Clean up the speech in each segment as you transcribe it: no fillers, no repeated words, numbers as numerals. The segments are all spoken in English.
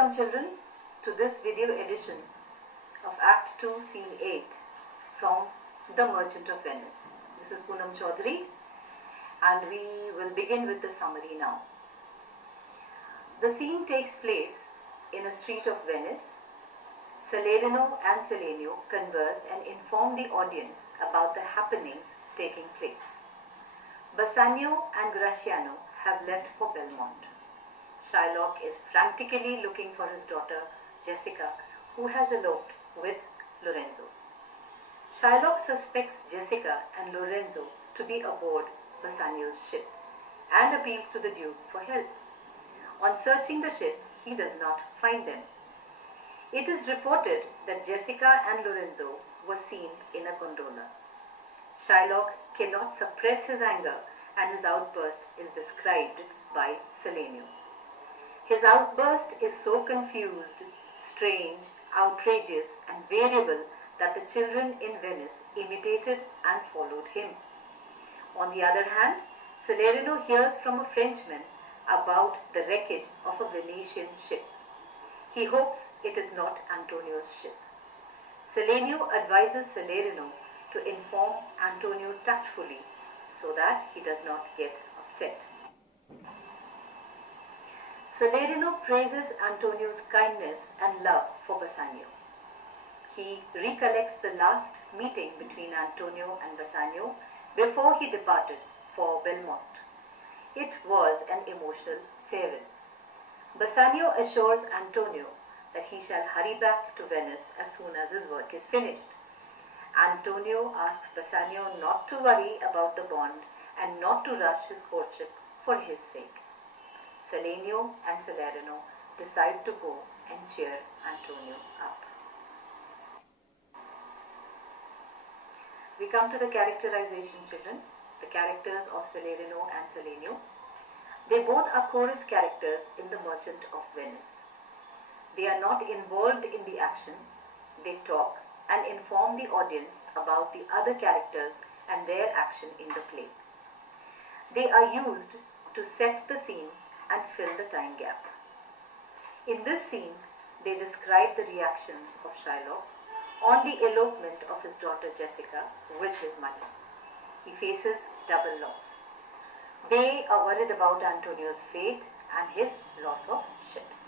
Welcome children to this video edition of Act 2 Scene 8 from The Merchant of Venice. This is Poonam and we will begin with the summary now. The scene takes place in a street of Venice. Salerno and Selenio converse and inform the audience about the happenings taking place. Bassanio and Graciano have left for Belmont. Shylock is frantically looking for his daughter Jessica, who has eloped with Lorenzo. Shylock suspects Jessica and Lorenzo to be aboard Bassanio's ship and appeals to the Duke for help. On searching the ship, he does not find them. It is reported that Jessica and Lorenzo were seen in a gondola. Shylock cannot suppress his anger and his outburst is described by Selenio. His outburst is so confused, strange, outrageous and variable that the children in Venice imitated and followed him. On the other hand, Salerno hears from a Frenchman about the wreckage of a Venetian ship. He hopes it is not Antonio's ship. Selenio advises Salerno to inform Antonio tactfully so that he does not get upset. Salerno praises Antonio's kindness and love for Bassanio. He recollects the last meeting between Antonio and Bassanio before he departed for Belmont. It was an emotional farewell. Bassanio assures Antonio that he shall hurry back to Venice as soon as his work is finished. Antonio asks Bassanio not to worry about the bond and not to rush his courtship for his sake. Selenio and Salerno decide to go and cheer Antonio up. We come to the characterization, children. The characters of Salerno and Selenio. They both are chorus characters in The Merchant of Venice. They are not involved in the action. They talk and inform the audience about the other characters and their action in the play. They are used to set the scene and fill the time gap. In this scene, they describe the reactions of Shylock on the elopement of his daughter Jessica with his money. He faces double loss. They are worried about Antonio's fate and his loss of ships.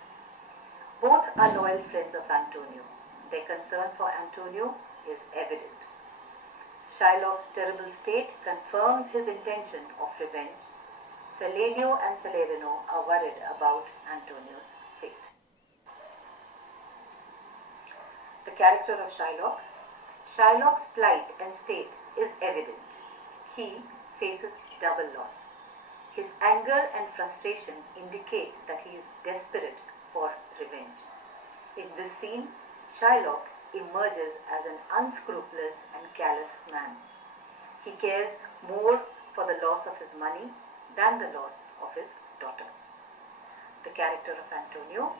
Both are loyal friends of Antonio. Their concern for Antonio is evident. Shylock's terrible state confirms his intention of revenge. Selenio and Salerno are worried about Antonio's fate. The character of Shylock. Shylock's plight and state is evident. He faces double loss. His anger and frustration indicate that he is desperate for revenge. In this scene, Shylock emerges as an unscrupulous and callous man. He cares more for the loss of his money than the loss of his daughter. The character of Antonio.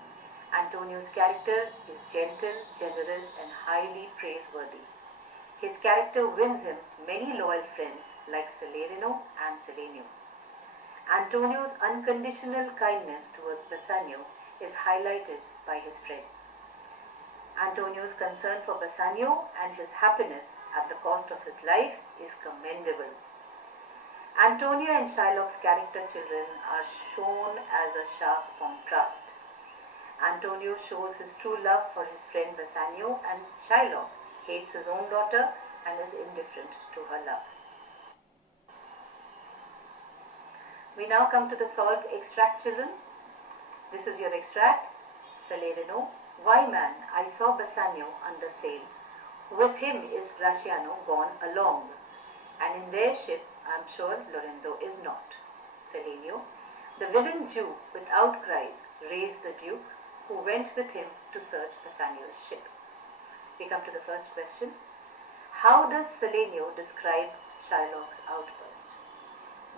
Antonio's character is gentle, generous and highly praiseworthy. His character wins him many loyal friends like Salerno and Selenio. Antonio's unconditional kindness towards Bassanio is highlighted by his friends. Antonio's concern for Bassanio and his happiness at the cost of his life is commendable. Antonio and Shylock's character, children, are shown as a sharp contrast. Antonio shows his true love for his friend Bassanio, and Shylock hates his own daughter and is indifferent to her love. We now come to the solved extract, children. This is your extract. Salerno. Why, man, I saw Bassanio under sail. With him is Graciano gone along, and in their ship I am sure Lorenzo is not. Selenio. The villain Jew with outcries raised the Duke, who went with him to search Bassanio's ship. We come to the first question. How does Selenio describe Shylock's outburst?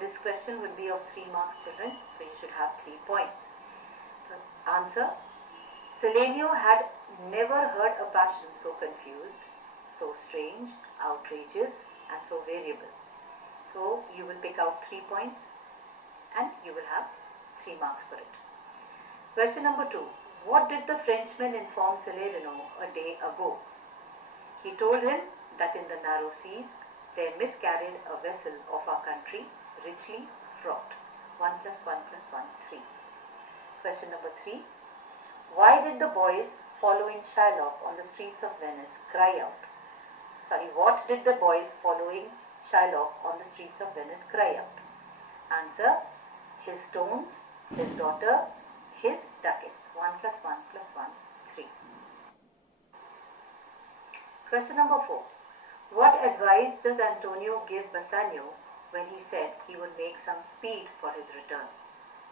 This question will be of 3 marks, children, so you should have 3 points. So, answer. Selenio had never heard a passion so confused, so strange, outrageous and so variable. So you will pick out 3 points and you will have 3 marks for it. Question number 2. What did the Frenchman inform Salerno a day ago? He told him that in the narrow seas there miscarried a vessel of our country, richly fraught. 1 plus 1 plus 1, 3. Question number 3. Why did the boys following Shylock on the streets of Venice cry out? What did the boys following Shylock on the streets of Venice cry out? Answer: his stones, his daughter, his ducats. 1 plus 1 plus 1, 3. Question number 4. What advice does Antonio give Bassanio when he said he would make some speed for his return?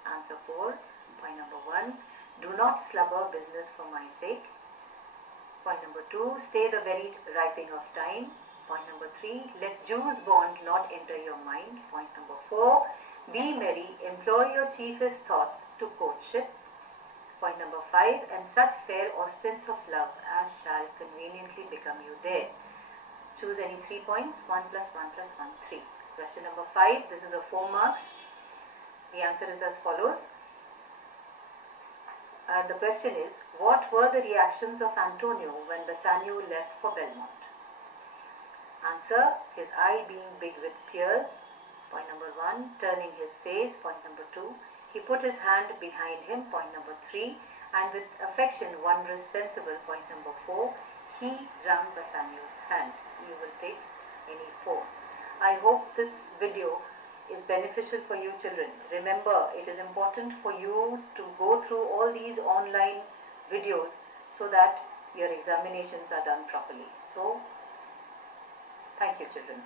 Answer 4. Point number 1. Do not slubber business for my sake. Point number 2. Stay the very ripening of time. Point number 3. Let Jews bond not enter your mind. Point number 4. Be merry. Employ your chiefest thoughts to courtship. Point number 5. And such fair ostents of love as shall conveniently become you there. Choose any 3 points. 1 plus 1 plus 1, 3. Question number 5. This is a 4 marks. The answer is as follows. The question is, what were the reactions of Antonio when Bassanio left for Belmont? Answer: his eye being big with tears. Point number 1. Turning his face. Point number 2. He put his hand behind him. Point number 3. And with affection wondrous sensible. Point number 4. He wrung Bassanio's hand. You will take any 4. I hope this video is beneficial for you children. Remember, it is important for you to go through all these online videos so that your examinations are done properly. So, thank you children.